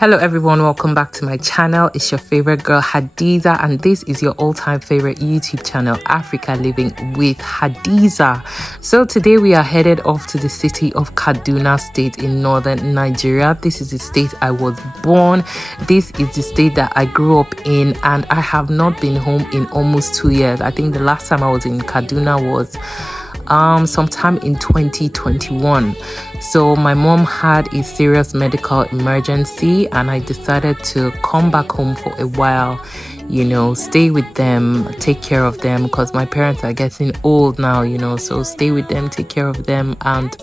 Hello everyone, welcome back to my channel. It's your favorite girl Hadiza, and this is your all-time favorite YouTube channel, Africa Living with Hadiza. So today we are headed off to the city of Kaduna State in northern Nigeria. This is the state I was born. This is the state that I grew up in, and I have not been home in almost 2 years. I think the last time I was in Kaduna was sometime in 2021. So my mom had a serious medical emergency, and I decided to come back home for a while, you know, stay with them, take care of them, because my parents are getting old now, you know, so stay with them, take care of them, and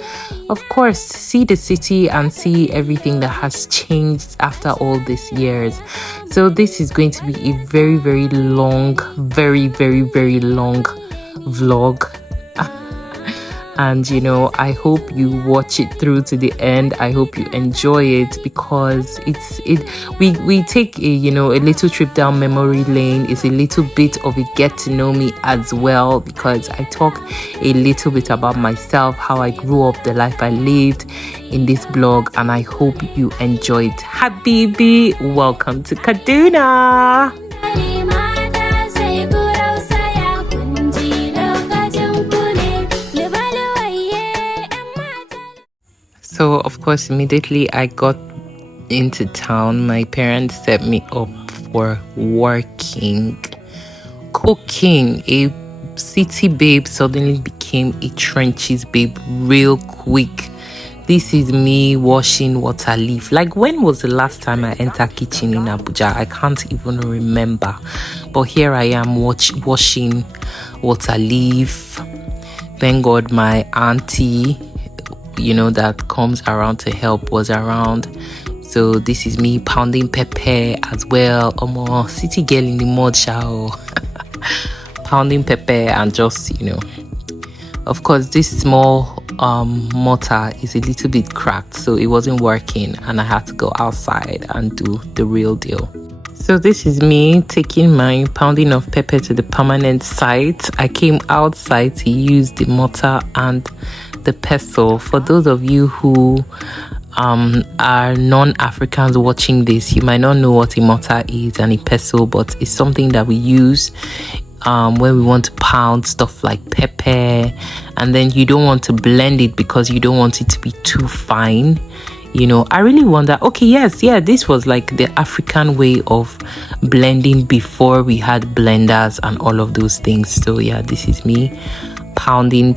of course see the city and see everything that has changed after all these years. So this is going to be a very long, very long vlog. And you know, I hope you watch it through to the end. I hope you enjoy it, because we take a little trip down memory lane. It's a little bit of a get to know me as well, because I talk a little bit about myself, how I grew up, the life I lived in this blog, and I hope you enjoy it. Habibi, welcome to Kaduna. So, of course, immediately I got into town, my parents set me up for working. Cooking. A city babe suddenly became a trenches babe real quick. This is me washing water leaf. Like, when was the last time I entered kitchen in Abuja? I can't even remember. But here I am washing water leaf. Thank God my auntie, you know, that comes around to help was around. So this is me pounding pepper as well. City girl in the mud shower. Pounding pepper, and just, you know, of course this small mortar is a little bit cracked, so it wasn't working, and I had to go outside and do the real deal. So this is me taking my pounding of pepper to the permanent site. I came outside to use the mortar and the pestle. For those of you who are non-Africans watching this, you might not know what a mortar is and a pestle, but it's something that we use when we want to pound stuff like pepper, and then you don't want to blend it because you don't want it to be too fine. You know, I really wonder, this was like the African way of blending before we had blenders and all of those things. So yeah, this is me pounding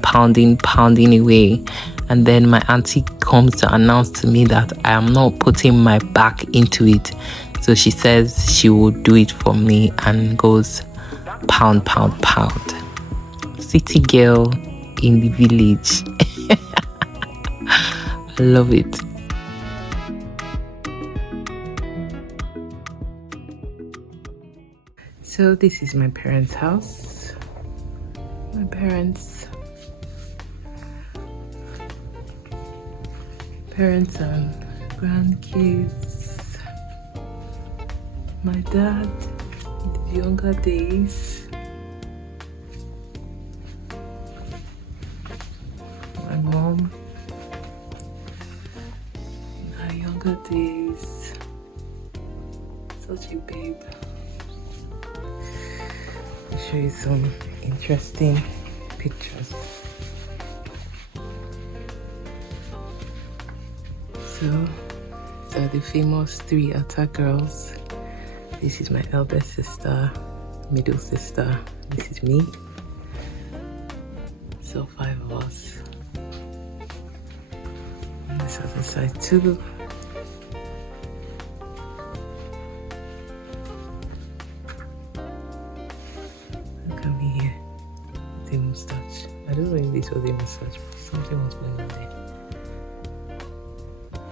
away. And then my auntie comes to announce to me that I am not putting my back into it. So she says she will do it for me, and goes pound. City girl in the village. I love it. So this is my parents' house. My parents and grandkids. My dad in the younger days. My mom in her younger days. Such a babe. I'll show you some interesting pictures. So, these are the famous 3 attack girls. This is my elder sister, middle sister. This is me. So 5 of us. And this other side too. Look at me here. The mustache. I don't know if this was a mustache, but something was going on there.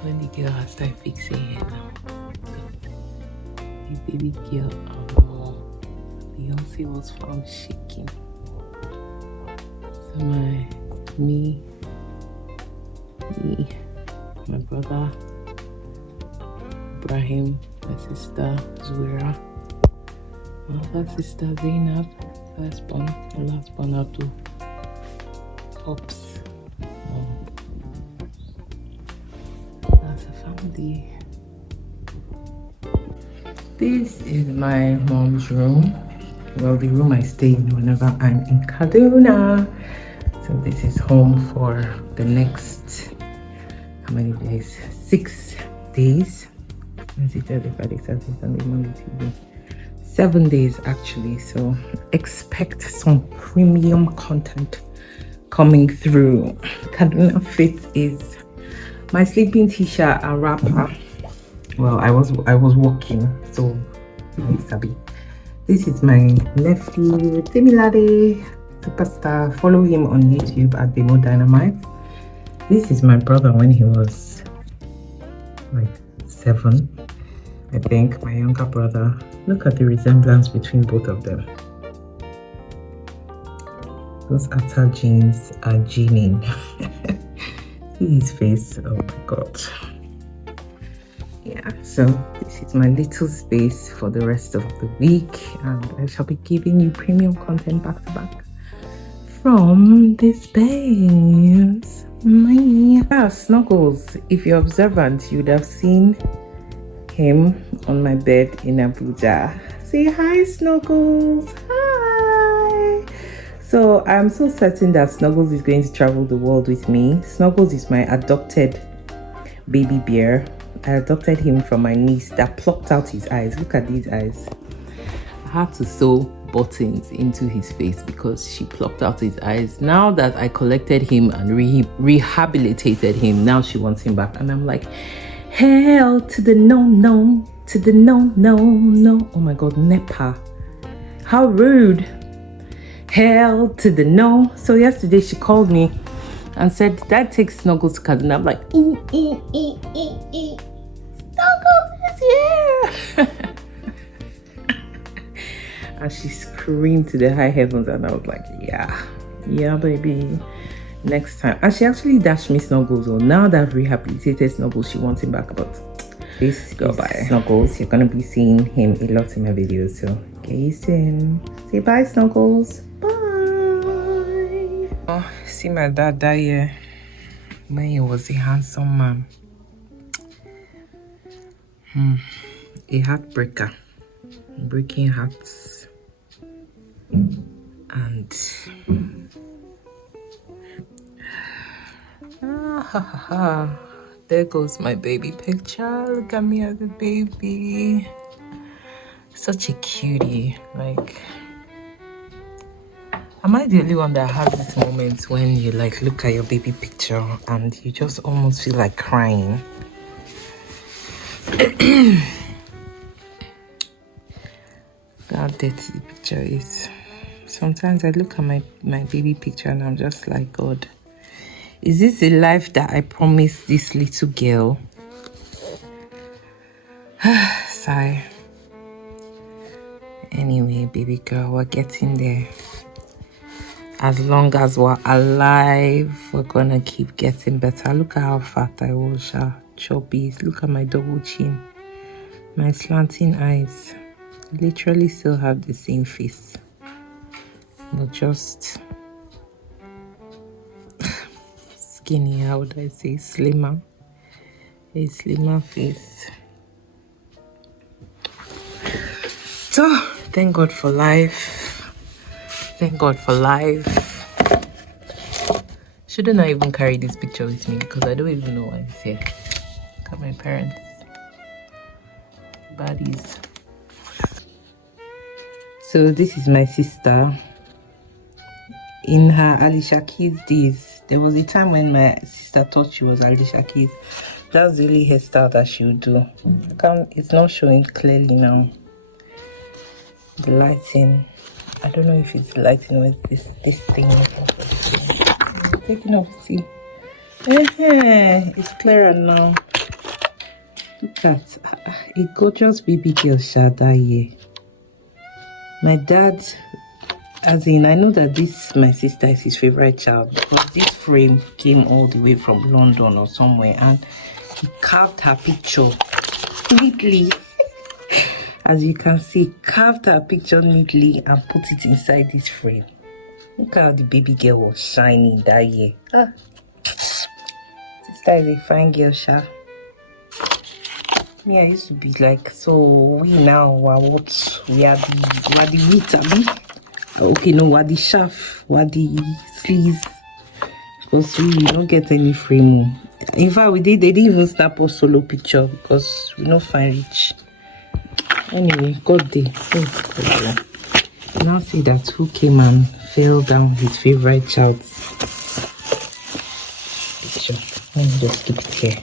When the girl has started fixing hair now. The baby girl, Beyonce was found shaking. So me, my brother Ibrahim, my sister Zuira, my other sister Zainab, firstborn, the lastborn Abdul, Pops. That's a family. This is my mom's room. Well, the room I stay in whenever I'm in Kaduna. So this is home for the next, how many days? 6 days. Wednesday, Thursday, Friday, Saturday, Sunday, Monday, Tuesday. 7 days actually. So expect some premium content coming through. Kaduna Fit is my sleeping t-shirt and wrapper. Well, I was walking, so sabi. This is my nephew Timilade Superstar. Follow him on YouTube at Demo Dynamite. This is my brother when he was like 7, I think. My younger brother. Look at the resemblance between both of them. Those Atta jeans are jeaning. See his face. Oh my god. Yeah, so this is my little space for the rest of the week, and I shall be giving you premium content back to back from this space. Yeah, Snuggles, if you're observant, you'd have seen him on my bed in Abuja. Say hi, Snuggles. Hi. So I'm so certain that Snuggles is going to travel the world with me. Snuggles is my adopted baby bear. I adopted him from my niece that plucked out his eyes. Look at these eyes. I had to sew buttons into his face because she plucked out his eyes. Now that I collected him and rehabilitated him, now she wants him back. And I'm like, hell to the no, no, to the no, no, no. Oh my god, Nepa. How rude. Hell to the no. So yesterday she called me and said, Dad takes Snuggles to Kaduna. I'm like, Snuggles is here. And she screamed to the high heavens, and I was like, yeah, baby, next time. And she actually dashed me Snuggles. So now that I've rehabilitated Snuggles, she wants him back. But this girl by Snuggles, you're gonna be seeing him a lot in my videos, so get used to him. Say bye, Snuggles. Bye. Oh, see my dad that year when he was a handsome man. A heartbreaker, breaking hearts, and there goes my baby picture. Look at me as a baby. Such a cutie. Like, am I the only one that has this moment when you like look at your baby picture and you just almost feel like crying? How dirty the picture is. Sometimes I look at my baby picture and I'm just like, God, is this the life that I promised this little girl? Sigh. Anyway, baby girl, we're getting there. As long as we're alive, we're gonna keep getting better. Look at how fat I was, chubby. Look at my double chin, my slanting eyes. Literally still have the same face, but just skinny. How would I say? Slimmer. A slimmer face. So thank God for life. Thank God for life. Shouldn't I even carry this picture with me because I don't even know why it's here. Look at my parents. Bodies. So this is my sister. In her Alicia Keys days, there was a time when my sister thought she was Alicia Keys. That's the only hairstyle that she would do. It's not showing clearly now. The lighting, I don't know if it's lighting with this thing. Taking off, see. It's clearer now. Look at a gorgeous baby girl Shadaye. My dad, as in, I know that this, my sister, is his favorite child because this frame came all the way from London or somewhere, and he carved her picture neatly. As you can see, carved her picture neatly and put it inside this frame. Look how the baby girl was shining that year. Sister is a fine girl, Sha. Me, I used to be like, so we now are what? We are the meat, abi? Okay, no, we're the shaft, we're the sleeves. Because we don't get any frame. In fact, they didn't even snap us solo picture because we not find rich. Anyway, God day. Oh, God. Now see that who came and fell down his favorite child's picture. Let me just keep it here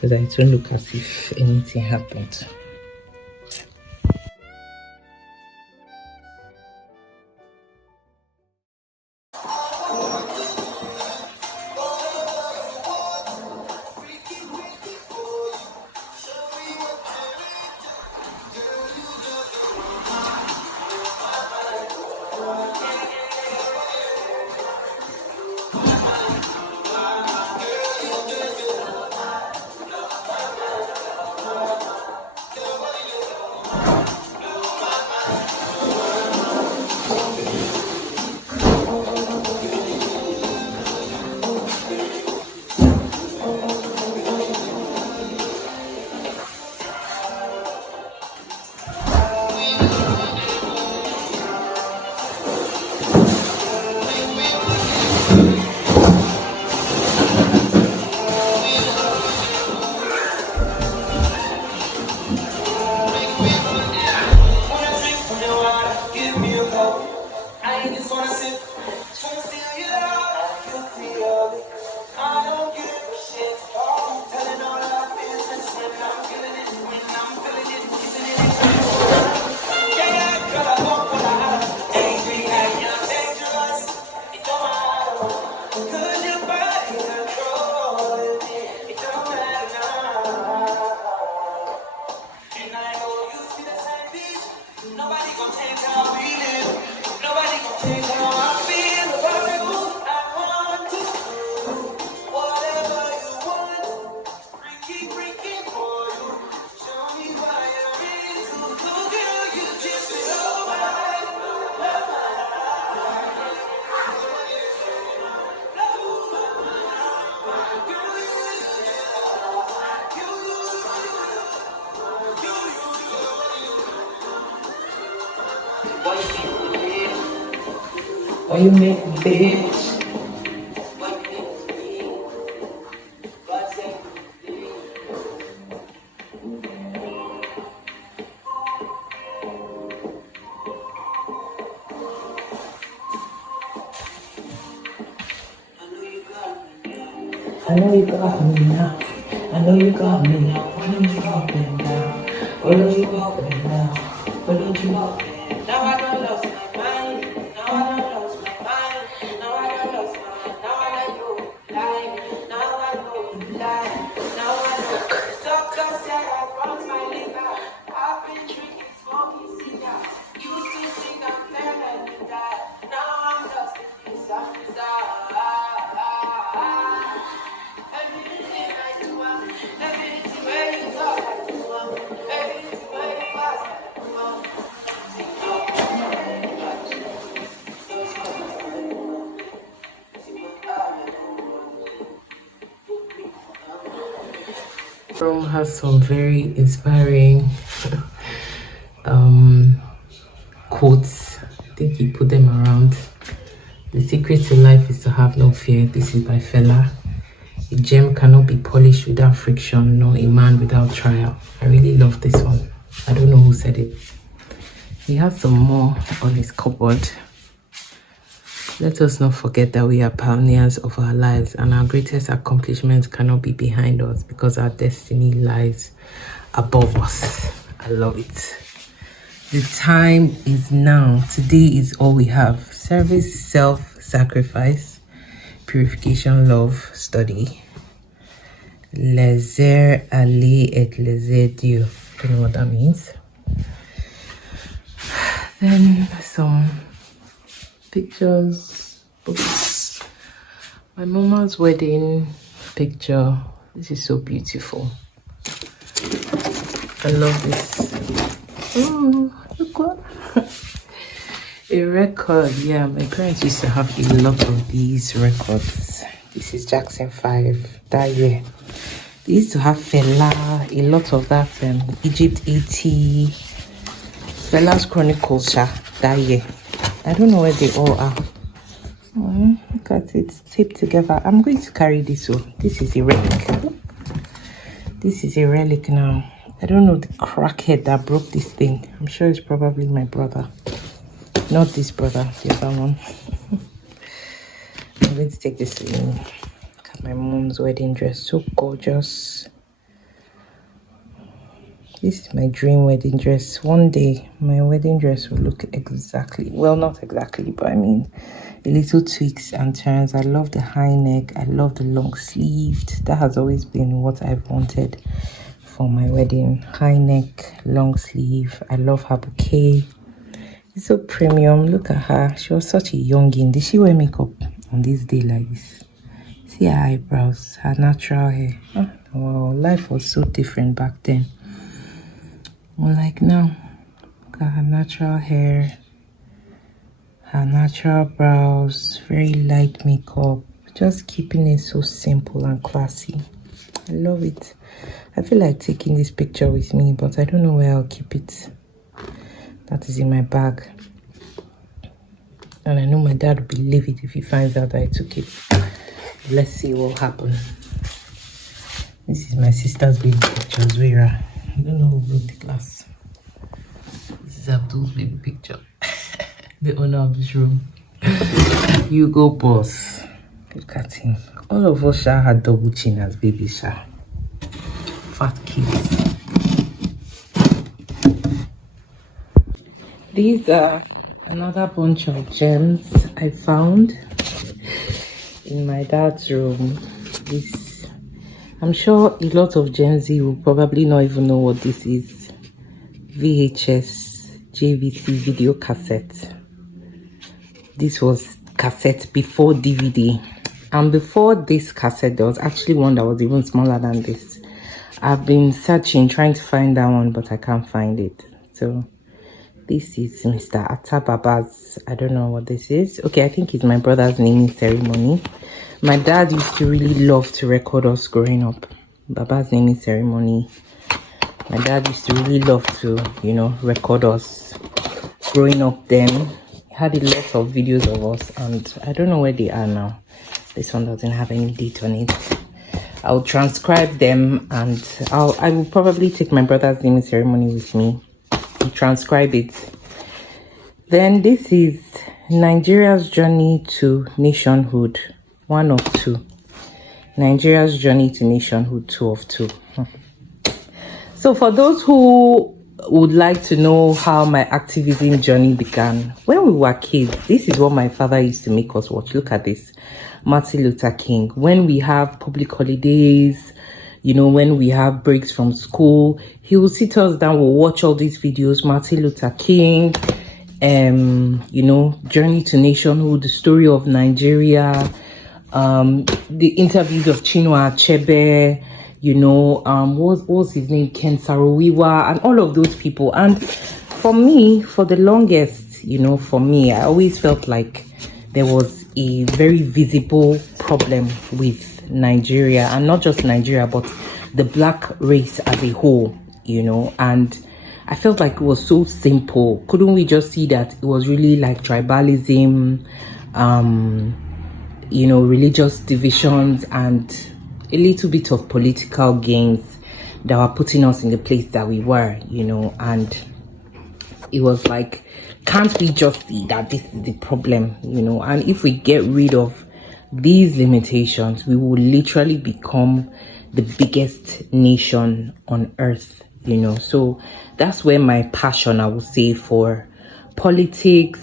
so that it won't look as if anything happened. Why you make me bitch? I know you got me now. I know you got me now. Why don't you walk me now? Why don't you walk me now? Why don't you walk me now? Now I done lost my mind. Now I done lost my mind. Now I done lost my mind. Now I know you lie. Now I know you lie. Now I know. The doctor said I brought my liver. I've been drinking smoky cigar. You still think I'm fair and you die. Now I'm lost in this after Rome has some very inspiring quotes. I think he put them around. The secret to life is to have no fear. This is by Fela. A gem cannot be polished without friction, nor a man without trial. I really love this one. I don't know who said it. He has some more on his cupboard. Let us not forget that we are pioneers of our lives and our greatest accomplishments cannot be behind us because our destiny lies above us. I love it. The time is now. Today is all we have. Service, self-sacrifice, purification, love, study. Lazer aller et lazer Dieu. Don't know what that means. Then some pictures, books. My mama's wedding picture. This is so beautiful. I love this. Oh, look what. A record. Yeah, my parents used to have a lot of these records. This is Jackson 5 that year. They used to have Fela, a lot of that Egypt 80, Fela's Chronicles that year. I don't know where they all are. Look at it, taped together. I'm going to carry this one. This is a relic. This is a relic now. I don't know the crackhead that broke this thing. I'm sure it's probably my brother. Not this brother, the other one. I'm going to take this with me. Look at my mom's wedding dress. So gorgeous. This is my dream wedding dress. One day, my wedding dress will look exactly, well, not exactly, but I mean, a little tweaks and turns. I love the high neck. I love the long sleeved. That has always been what I've wanted for my wedding. High neck, long sleeve. I love her bouquet. It's so premium. Look at her. She was such a youngin. Did she wear makeup on this day like this? See her eyebrows, her natural hair. Oh, wow, life was so different back then. Like now, look at her natural hair, her natural brows, very light makeup, just keeping it so simple and classy. I love it. I feel like taking this picture with me, but I don't know where I'll keep it. That is in my bag. And I know my dad will be livid if he finds out that I took it. Let's see what happens. This is my sister's baby picture, Zuira. I don't know who wrote the class. This is Abdul's baby picture. The owner of this room. You go, boss. Look at him. All of us had double chin as babies. Fat kids. These are another bunch of gems I found in my dad's room. This, I'm sure a lot of Gen Z will probably not even know what this is. VHS JVC video cassette. This was cassette before DVD. And before this cassette, there was actually one that was even smaller than this. I've been searching, trying to find that one, but I can't find it. So this is Mr. Atababa's, I don't know what this is. Okay, I think it's my brother's naming ceremony. My dad used to really love to record us growing up. Baba's naming ceremony. My dad used to really love to, you know, record us growing up then. He had a lot of videos of us, and I don't know where they are now. This one doesn't have any date on it. I'll transcribe them, and I will probably take my brother's naming ceremony with me. Transcribe it. Then this is Nigeria's journey to nationhood, 1 of 2. Nigeria's journey to nationhood, 2 of 2. So for those who would like to know how my activism journey began, when we were kids, this is what my father used to make us watch. Look at this. Martin Luther King. When we have public holidays, you know, when we have breaks from school, he will sit us down, we'll watch all these videos, Martin Luther King, you know, Journey to Nationhood, the story of Nigeria, the interviews of Chinua Achebe, you know, what was his name, Ken Saro-Wiwa, and all of those people. And for me, for the longest, you know, for me, I always felt like there was a very visible problem with Nigeria, and not just Nigeria, but the black race as a whole, you know. And I felt like it was so simple. Couldn't we just see that it was really like tribalism, you know, religious divisions, and a little bit of political gains that were putting us in the place that we were, you know. And it was like, can't we just see that this is the problem, you know? And if we get rid of these limitations, we will literally become the biggest nation on earth, you know. So that's where my passion, I would say, for politics,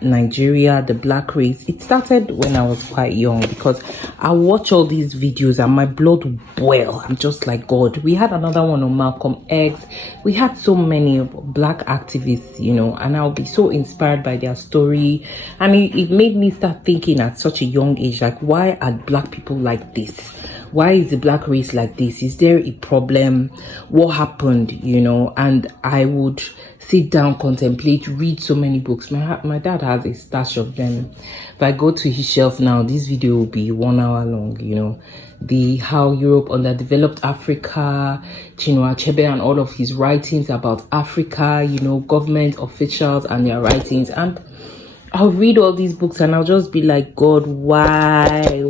Nigeria, the black race, it started when I was quite young, because I watch all these videos and my blood will boil. I'm just like, God. We had another one on Malcolm X. We had so many black activists, you know, and I'll be so inspired by their story. And it made me start thinking at such a young age, like, why are black people like this? Why is the black race like this? Is there a problem? What happened, you know? And I would sit down, contemplate, read so many books. My dad has a stash of them. If I go to his shelf now, this video will be 1 hour long, you know. the how Europe underdeveloped Africa, Chinua Achebe and all of his writings about Africa, you know, government officials and their writings. And I'll read all these books and I'll just be like, God, why?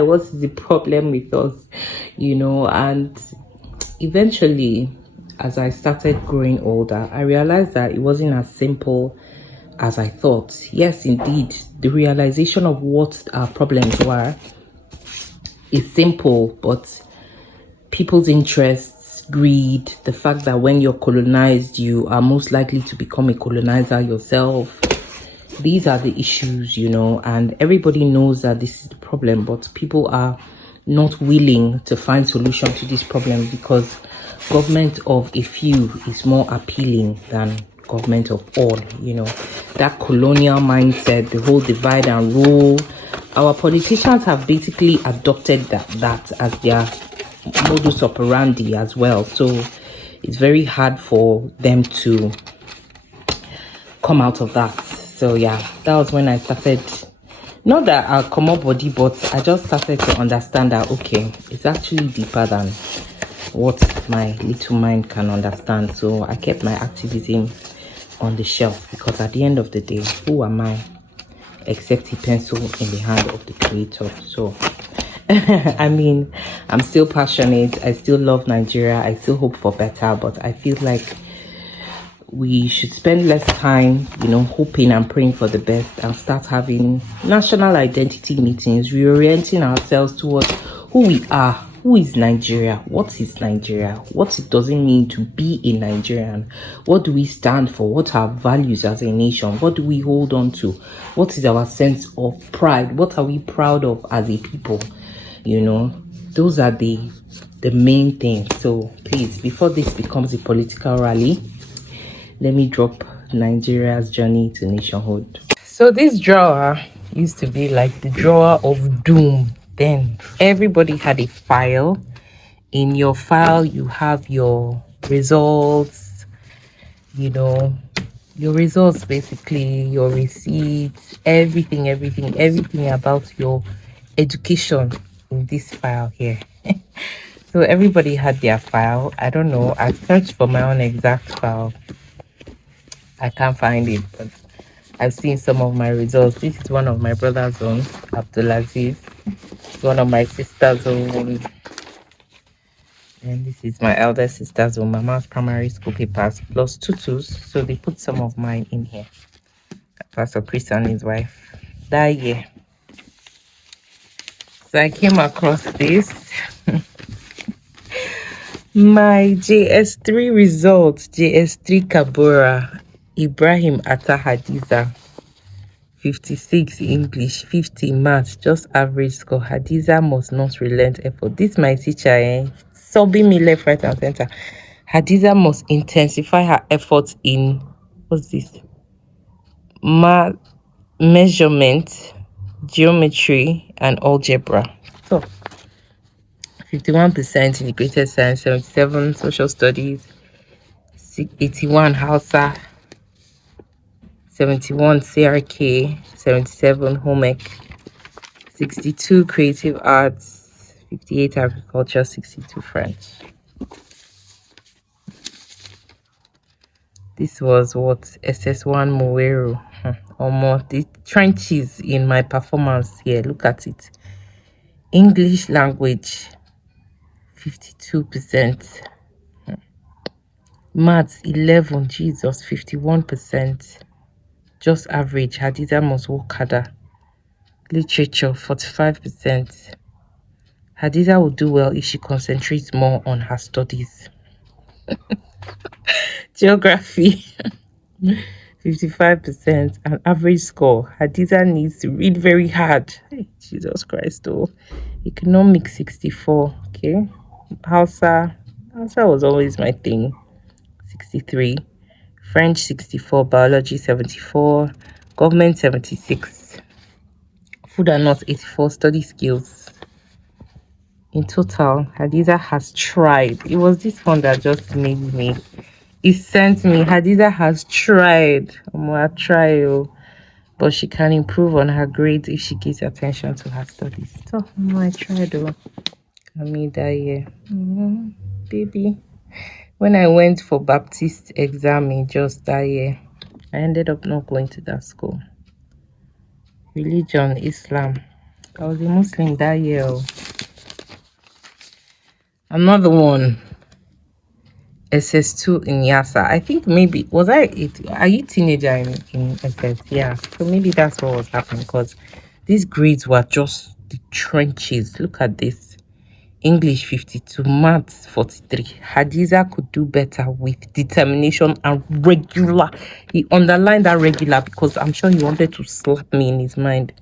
What's the problem with us? You know, and eventually, as I started growing older, I realized that it wasn't as simple as I thought. Yes, indeed, the realization of what our problems were is simple, but people's interests, greed, the fact that when you're colonized, you are most likely to become a colonizer yourself. These are the issues, you know, and everybody knows that this is the problem, but people are not willing to find solution to this problem because government of a few is more appealing than government of all, you know. That colonial mindset, the whole divide and rule, our politicians have basically adopted that as their modus operandi as well. So it's very hard for them to come out of that. So yeah, that was when I started, not that I'll come up body, but I just started to understand that, okay, it's actually deeper than what my little mind can understand. So I kept my activism on the shelf because at the end of the day, who am I except a pencil in the hand of the creator? So I mean, I'm still passionate. I still love Nigeria. I still hope for better, but I feel like we should spend less time, you know, hoping and praying for the best and start having national identity meetings, reorienting ourselves towards who we are. Who is Nigeria? What is Nigeria? What it doesn't mean to be a Nigerian? What do we stand for? What are our values as a nation? What do we hold on to? What is our sense of pride? What are we proud of as a people? You know, those are the main things. So please, before this becomes a political rally, let me drop Nigeria's journey to nationhood. So this drawer used to be like the drawer of doom. Then everybody had a file. In your file, you have your results, you know, your results, basically, your receipts, everything about your education in this file here. So everybody had their file. I don't know. I searched for my own exact file. I can't find it, but I've seen some of my results. This is one of my brother's own, Abdulaziz. It's one of my sister's own. And this is my elder sister's own, Mama's primary school papers, plus tutus. So they put some of mine in here. Pastor Chris and his wife. That year. So I came across this. My JS3 results. JS3 Kabura. Ibrahim Atta Hadiza. 56 English, 50 maths, just average score. Hadiza must not relent effort. This my teacher, sobbing me left, right, and center. Hadiza must intensify her efforts in, what's this? Measurement, geometry, and algebra. So, 51% integrated science, 77 social studies, 81 Hausa, 71 CRK, 77 home ec, 62 creative arts, 58 agriculture, 62 French. This was what SS1 Moero. Almost the trenches in my performance here. Look at it. English language, 52%. Maths, 11. Jesus, 51%. Just average. Hadiza must work harder. Literature, 45%. Hadiza will do well if she concentrates more on her studies. Geography, 55%. An average score. Hadiza needs to read very hard. Hey, Jesus Christ, though. Economics, 64. Okay. Hausa was always my thing. 63. French, 64. Biology, 74. Government, 76. Food and Not, 84. Study skills. In total, Hadiza has tried. It was this one that just made me. It sent me. Hadiza has tried. I try, but she can improve on her grades if she gives attention to her studies. So, I tried. I mean that year. Baby. When I went for Baptist exam in just that year, I ended up not going to that school. Religion, Islam. I was a Muslim that year. Another one. SS2 in Yasa. I think maybe was I are you teenager in SS? Yeah. So maybe that's what was happening, because these grades were just the trenches. Look at this. English 52, maths 43. Hadiza could do better with determination and regular. He underlined that regular because I'm sure he wanted to slap me in his mind.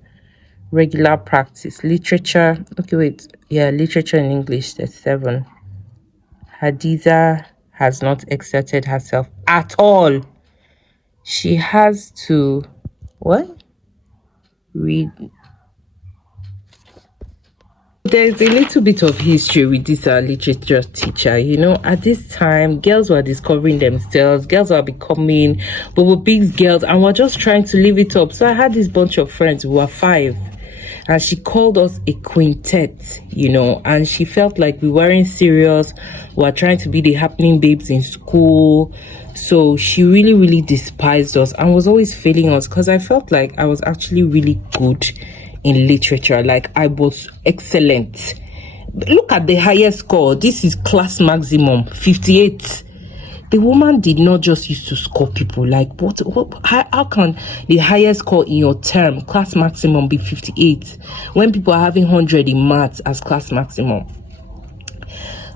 Regular practice. Literature. Okay, wait. Yeah, literature in English 37. Hadiza has not exerted herself at all. She has to what? Read. There's a little bit of history with this literature teacher. You know, at this time, girls were discovering themselves. Girls were becoming big girls, and we're just trying to live it up. So I had this bunch of friends who were 5. And she called us a quintet, you know, and she felt like we weren't serious. We were trying to be the happening babes in school. So she really, really despised us and was always failing us, because I felt like I was actually really good in literature. Like, I was excellent. Look at the highest score. This is class maximum, 58. The woman did not just used to score people. Like, how can the highest score in your term, class maximum, be 58 when people are having 100 in maths as class maximum?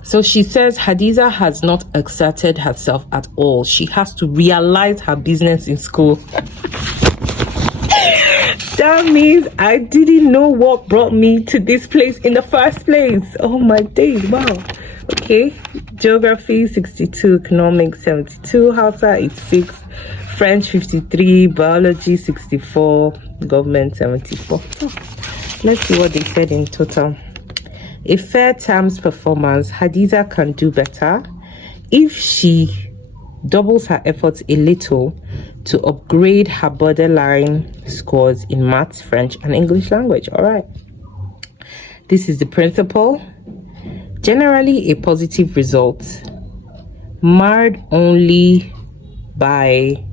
So she says Hadiza has not exerted herself at all. She has to realize her business in school. That means I didn't know what brought me to this place in the first place. Oh my days, wow. Okay, geography 62, economics 72, Hausa 86, French 53, biology 64, government 74. Let's see what they said in total. A fair terms performance. Hadiza can do better if she doubles her efforts a little to upgrade her borderline scores in maths, French, and English language. All right. This is the principal. Generally a positive result, marred only by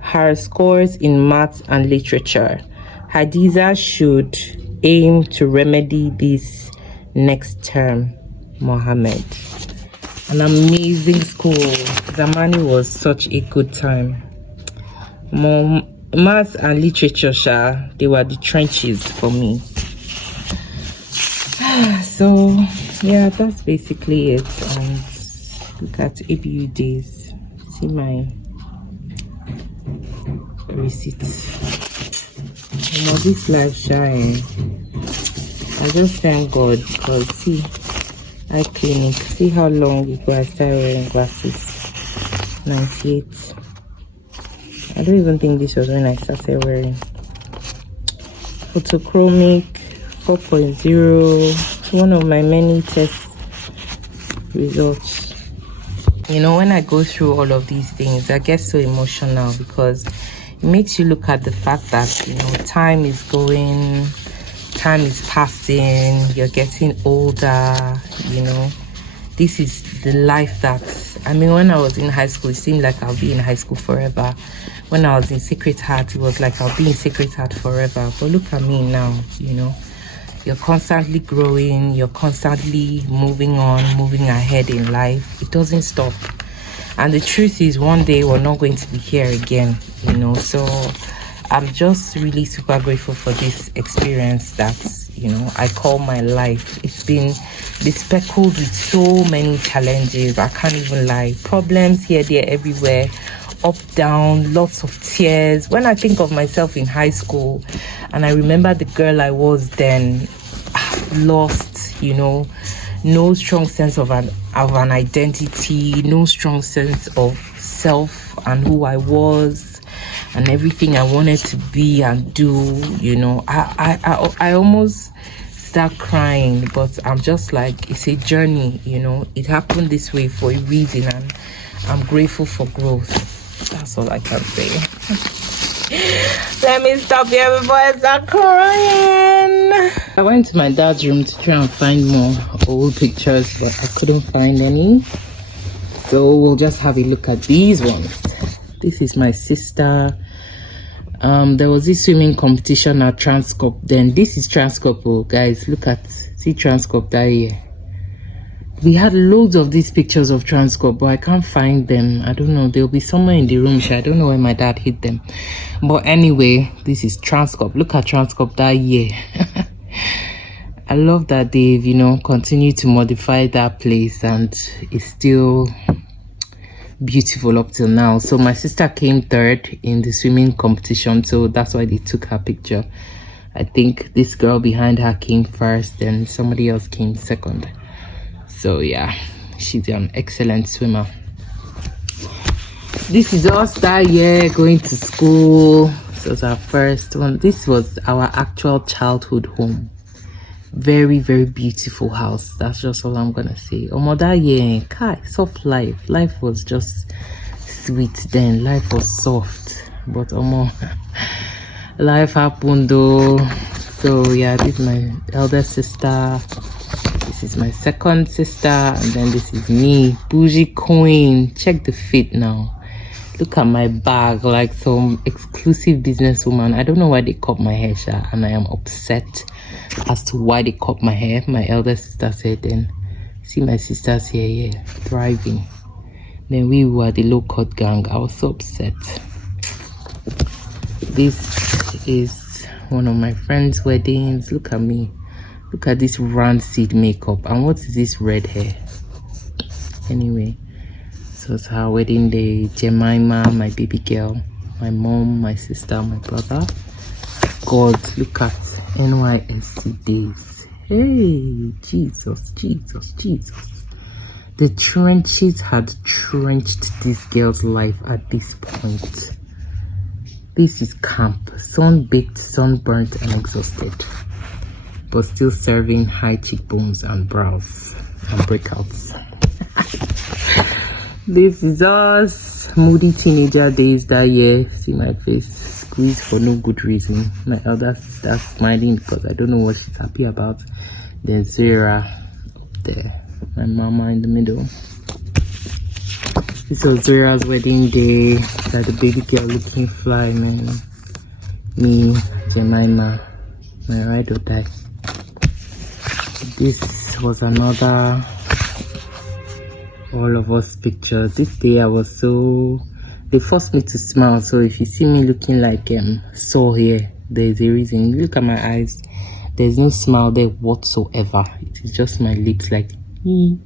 her scores in maths and literature. Hadiza should aim to remedy this next term. Mohammed. An amazing school. Zamani was such a good time. Maths and literature, they were the trenches for me. So yeah, that's basically it. And look at ABU days. See my receipts. You know, this life shine. I just thank God, because see, eye clinic. See how long ago I started wearing glasses. 98. I don't even think this was when I started wearing. Photochromic 4.0. One of my many test results. You know, when I go through all of these things, I get so emotional, because it makes you look at the fact that, you know, time is going, time is passing, you're getting older, you know. This is the life that, I mean, when I was in high school, it seemed like I'll be in high school forever. When I was in Sacred Heart, it was like I'll be in Sacred Heart forever. But look at me now, you know. You're constantly growing, you're constantly moving on, moving ahead in life. It doesn't stop. And the truth is, one day we're not going to be here again, you know. So I'm just really super grateful for this experience that, you know, I call my life. It's been bespeckled with so many challenges. I can't even lie. Problems here, there, everywhere. Up, down, lots of tears. When I think of myself in high school and I remember the girl I was then, lost, you know, no strong sense of an identity, no strong sense of self and who I was and everything I wanted to be and do, you know. I almost start crying, but I'm just like, it's a journey, you know. It happened this way for a reason, and I'm grateful for growth. That's all I can say. Let me stop here before I start crying. I went to my dad's room to try and find more old pictures, but I couldn't find any. So we'll just have a look at these ones. This is my sister. There was this swimming competition at Transcorp. Then this is Transcorp. Oh, guys, look at, see Transcorp that year. We had loads of these pictures of Transcorp, but I can't find them. I don't know. They'll be somewhere in the room. I don't know where my dad hid them. But anyway, this is Transcorp. Look at Transcorp that year. I love that they've, you know, continued to modify that place, and it's still beautiful up till now. So my sister came third in the swimming competition, so that's why they took her picture. I think this girl behind her came first, and somebody else came second. So yeah, she's an excellent swimmer. This is us that year going to school. This was our first one. This was our actual childhood home. Very, very beautiful house. That's just all I'm gonna say. That year, soft life. Life was just sweet then. Life was soft. But life happened though. So yeah, this is my elder sister. This is my second sister, and then this is me, bougie queen. Check the fit now. Look at my bag, like some exclusive businesswoman. I don't know why they cut my hair, and I am upset as to why they cut my hair. My elder sister said, then see my sisters here, yeah, thriving. Then we were the low cut gang. I was so upset. This is one of my friends' weddings. Look at me. Look at this rancid makeup. And what is this red hair? Anyway, so it's her wedding day. Jemima, my baby girl, my mom, my sister, my brother. God, look at NYSC days. Hey, Jesus, Jesus, Jesus. The trenches had trenched this girl's life at this point. This is camp. Sun-baked, sunburnt, and exhausted, but still serving high cheekbones and brows and breakouts. This is us. Moody teenager days that year. See my face squeezed for no good reason. My elder sister smiling because I don't know what she's happy about. Then Zara up there. My mama in the middle. This was Zara's wedding day. That the baby girl looking fly, man. Me, Jemima, my ride or die. This was another all of us picture. This day I was so, they forced me to smile. So if you see me looking like sore here, there's a reason. Look at my eyes. There's no smile there whatsoever. It is just my lips like me.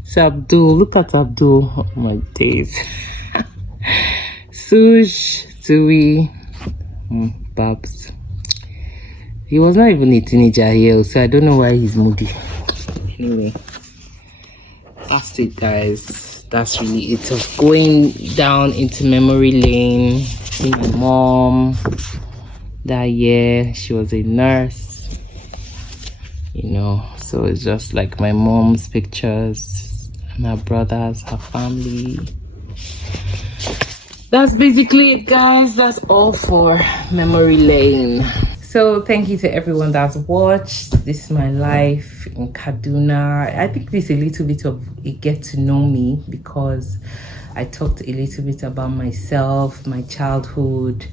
It's Abdul. Look at Abdul. Oh my days. Sush, Tui, Babs. He was not even a teenager here, so I don't know why he's moody. Anyway, that's it, guys. That's really it. Of going down into memory lane. See my mom that year. She was a nurse, you know. So it's just like my mom's pictures, and her brothers, her family. That's basically it, guys. That's all for memory lane. So thank you to everyone that's watched. This is my life in Kaduna. I think this is a little bit of a get to know me, because I talked a little bit about myself, my childhood,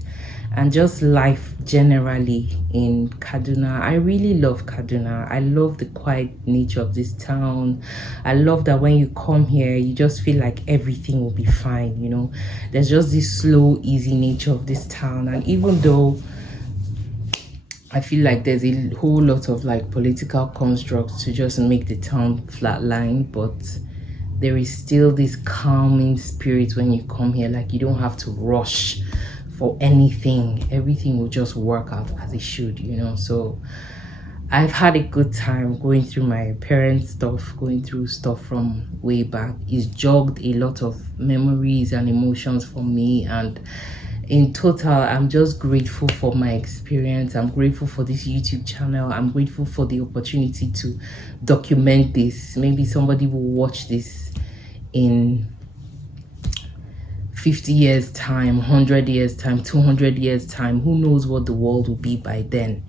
and just life generally in Kaduna. I really love Kaduna. I love the quiet nature of this town. I love that when you come here, you just feel like everything will be fine, you know. There's just this slow, easy nature of this town. And even though I feel like there's a whole lot of like political constructs to just make the town flatline, but there is still this calming spirit when you come here. Like, you don't have to rush for anything. Everything will just work out as it should, you know. So I've had a good time going through my parents' stuff, going through stuff from way back. It's jogged a lot of memories and emotions for me, and in total, I'm just grateful for my experience. I'm grateful for this YouTube channel. I'm grateful for the opportunity to document this. Maybe somebody will watch this in 50 years time, 100 years time, 200 years time. Who knows what the world will be by then,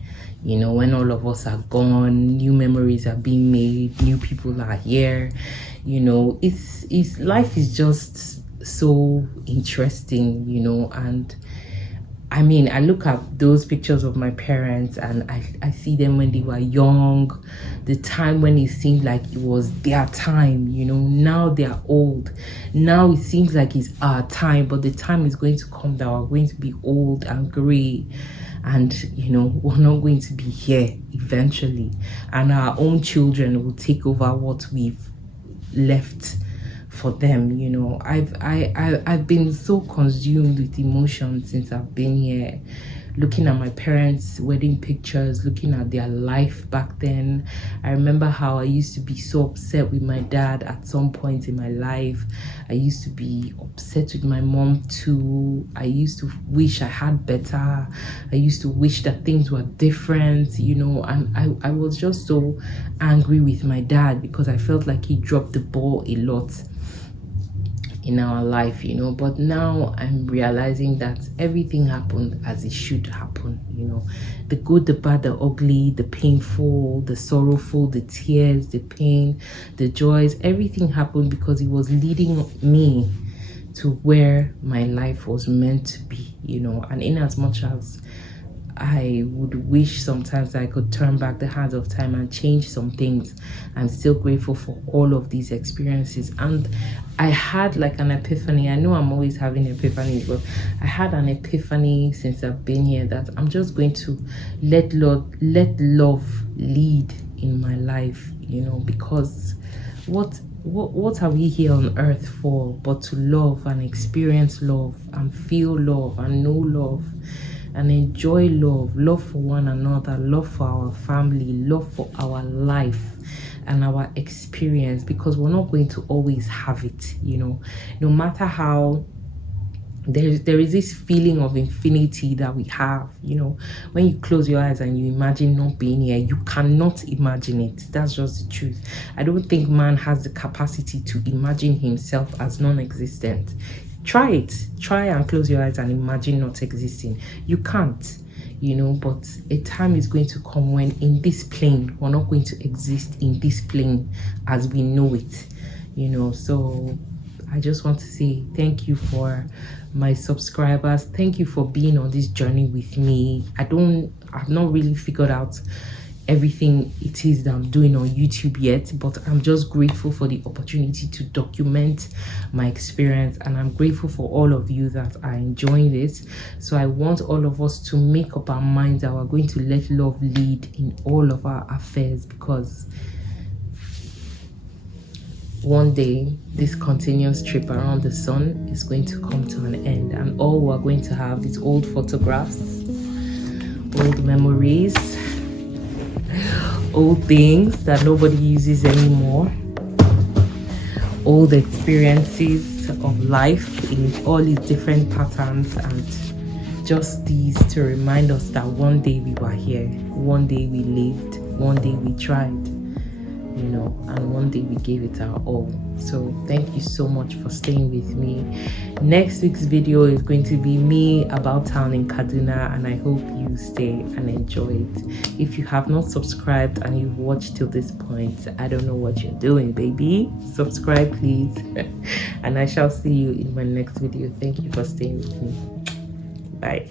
You know, when all of us are gone, new memories are being made, new people are here. You know, it's life is just so interesting, you know. And I mean, I look at those pictures of my parents and I see them when they were young, the time when it seemed like it was their time, you know. Now they are old. Now it seems like it's our time, but the time is going to come that we're going to be old and gray. And, you know, we're not going to be here eventually. And our own children will take over what we've left for them. You know, I've been so consumed with emotion since I've been here, looking at my parents' wedding pictures, looking at their life back then. I remember how I used to be so upset with my dad at some point in my life. I used to be upset with my mom too. I used to wish I had better. I used to wish that things were different, you know. And I was just so angry with my dad because I felt like he dropped the ball a lot in our life, you know. But now I'm realizing that everything happened as it should happen, you know. The good, the bad, the ugly, the painful, the sorrowful, the tears, the pain, the joys, everything happened because it was leading me to where my life was meant to be, you know. And in as much as I would wish sometimes I could turn back the hands of time and change some things, I'm still grateful for all of these experiences. And I had like an epiphany. I know I'm always having epiphanies, but I had an epiphany since I've been here that I'm just going to let love lead in my life, you know, because what are we here on earth for but to love and experience love and feel love and know love and enjoy love for one another, love for our family, love for our life and our experience, because we're not going to always have it, you know. No matter how there is this feeling of infinity that we have, you know. When you close your eyes and you imagine not being here, you cannot imagine it. That's just the truth. I don't think man has the capacity to imagine himself as non-existent. Try it. Try and close your eyes and imagine not existing. You can't, you know. But a time is going to come when in this plane, we're not going to exist in this plane as we know it, you know. So I just want to say thank you for my subscribers. Thank you for being on this journey with me. I've not really figured out everything it is that I'm doing on YouTube yet, but I'm just grateful for the opportunity to document my experience, and I'm grateful for all of you that are enjoying this. So I want all of us to make up our minds that we're going to let love lead in all of our affairs, because one day this continuous trip around the sun is going to come to an end, and all we're going to have is old photographs, old memories, old things that nobody uses anymore, old experiences of life in all its different patterns, and just these to remind us that one day we were here, one day we lived, one day we tried, you know, and one day we gave it our all. So thank you so much for staying with me. Next week's video is going to be me about town in Kaduna, and I hope you stay and enjoy it. If you have not subscribed and you've watched till this point, I don't know what you're doing, baby. Subscribe please. And I shall see you in my next video. Thank you for staying with me. Bye.